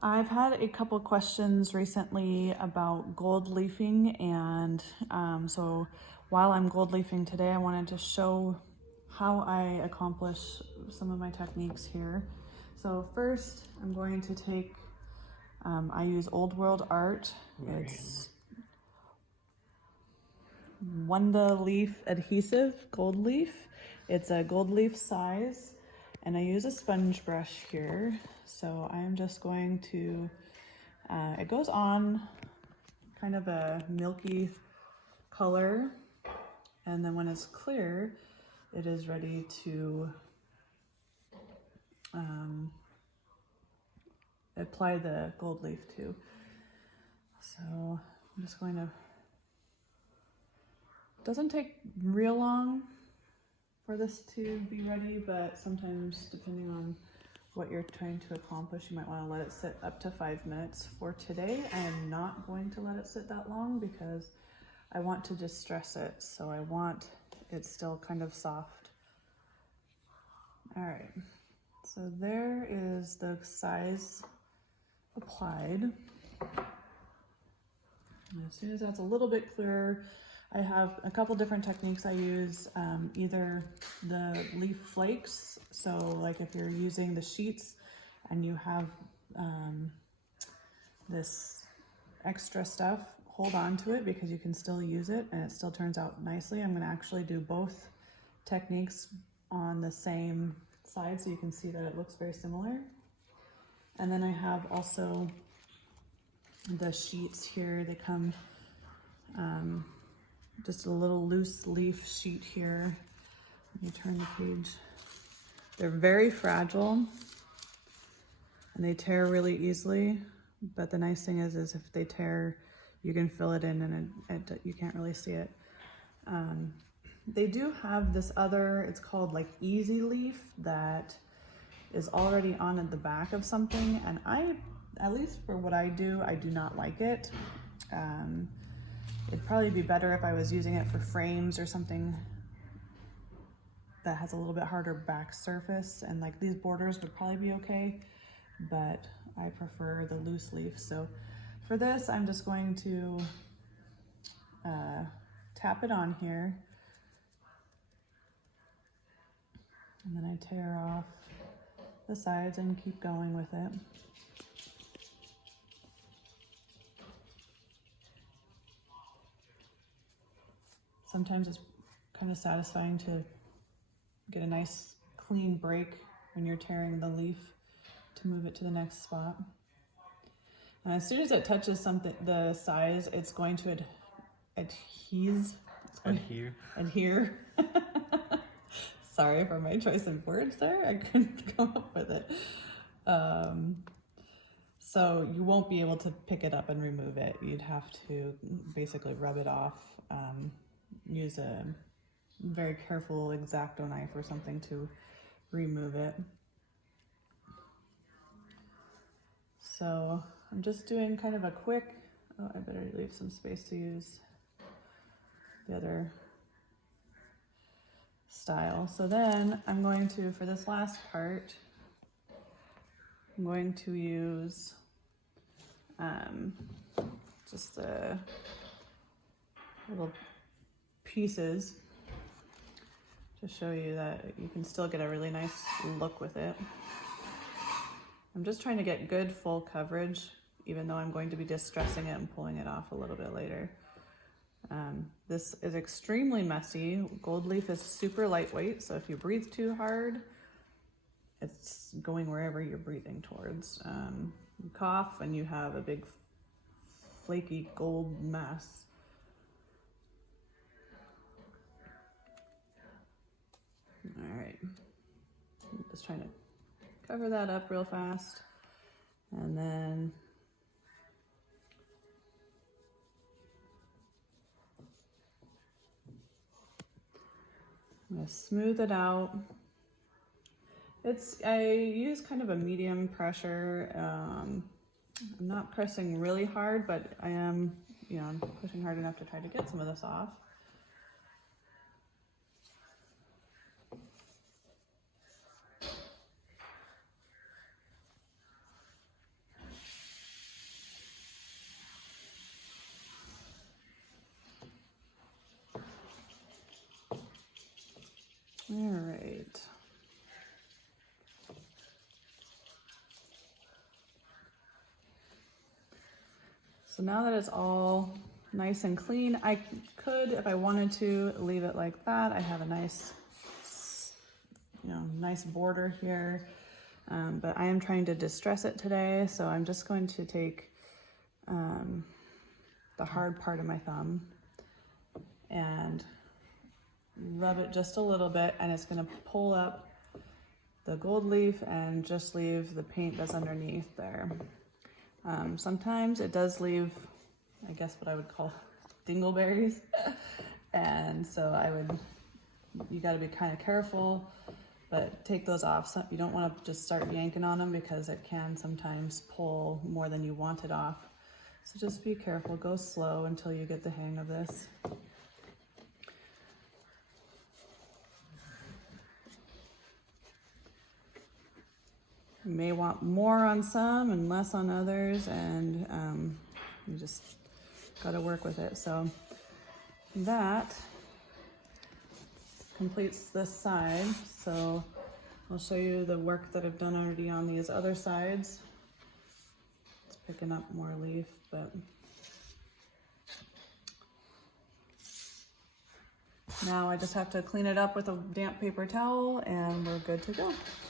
I've had a couple questions recently about gold leafing, and so while I'm gold leafing today, I wanted to show how I accomplish some of my techniques here. So first, I'm going to take, I use Old World Art. It's Wanda Leaf Adhesive Gold Leaf. It's a gold leaf size, and I use a sponge brush here. So I'm just going to, it goes on kind of a milky color, and then when it's clear, it is ready to apply the gold leaf to. So I'm just going to, doesn't take real long for this to be ready, but sometimes depending on what you're trying to accomplish, you might want to let it sit up to 5 minutes. For today, I am not going to let it sit that long because I want to distress it, so I want it still kind of soft. All right, so there is the size applied. And as soon as that's a little bit clearer, I have a couple different techniques I use. Either the leaf flakes, so like if you're using the sheets and you have this extra stuff, hold on to it because you can still use it and it still turns out nicely. I'm going to actually do both techniques on the same side so you can see that it looks very similar. And then I have also the sheets here. They come just a little loose leaf sheet here. Let me turn the page. They're very fragile and they tear really easily, but the nice thing is if they tear, you can fill it in and you can't really see it. They do have this other, it's called like Easy Leaf, that is already on at the back of something, and at least for what I do not like it. It'd probably be better if I was using it for frames or something that has a little bit harder back surface, and like these borders would probably be okay, but I prefer the loose leaf. So for this, I'm just going to tap it on here, and then I tear off the sides and keep going with it. Sometimes it's kind of satisfying to get a nice clean break when you're tearing the leaf to move it to the next spot. And as soon as it touches something, the size, it's going to adhere. Sorry for my choice of words there. I couldn't come up with it. So you won't be able to pick it up and remove it. You'd have to basically rub it off, use a very careful X-Acto knife or something to remove it. So I'm just doing kind of a quick, oh, I better leave some space to use the other style. So then I'm going to, for this last part, I'm going to use just the little pieces to show you that you can still get a really nice look with it. I'm just trying to get good full coverage, even though I'm going to be distressing it and pulling it off a little bit later. This is extremely messy. Gold leaf is super lightweight, so if you breathe too hard, it's going wherever you're breathing towards. You cough and you have a big flaky gold mess. All right, I'm just trying to cover that up real fast, and then I'm gonna smooth it out. I use kind of a medium pressure. I'm not pressing really hard, but I am, I'm pushing hard enough to try to get some of this off. All right. So now that it's all nice and clean, I could, if I wanted to, leave it like that. I have a nice, nice border here, but I am trying to distress it today. So I'm just going to take the hard part of my thumb and rub it just a little bit, and it's going to pull up the gold leaf and just leave the paint that's underneath there. Sometimes it does leave, I guess what I would call dingleberries. And so you got to be kind of careful, but take those off. So you don't want to just start yanking on them because it can sometimes pull more than you want it off. So just be careful, go slow until you get the hang of this. You may want more on some and less on others, and you just got to work with it. So that completes this side. So I'll show you the work that I've done already on these other sides. It's picking up more leaf, but now I just have to clean it up with a damp paper towel and we're good to go.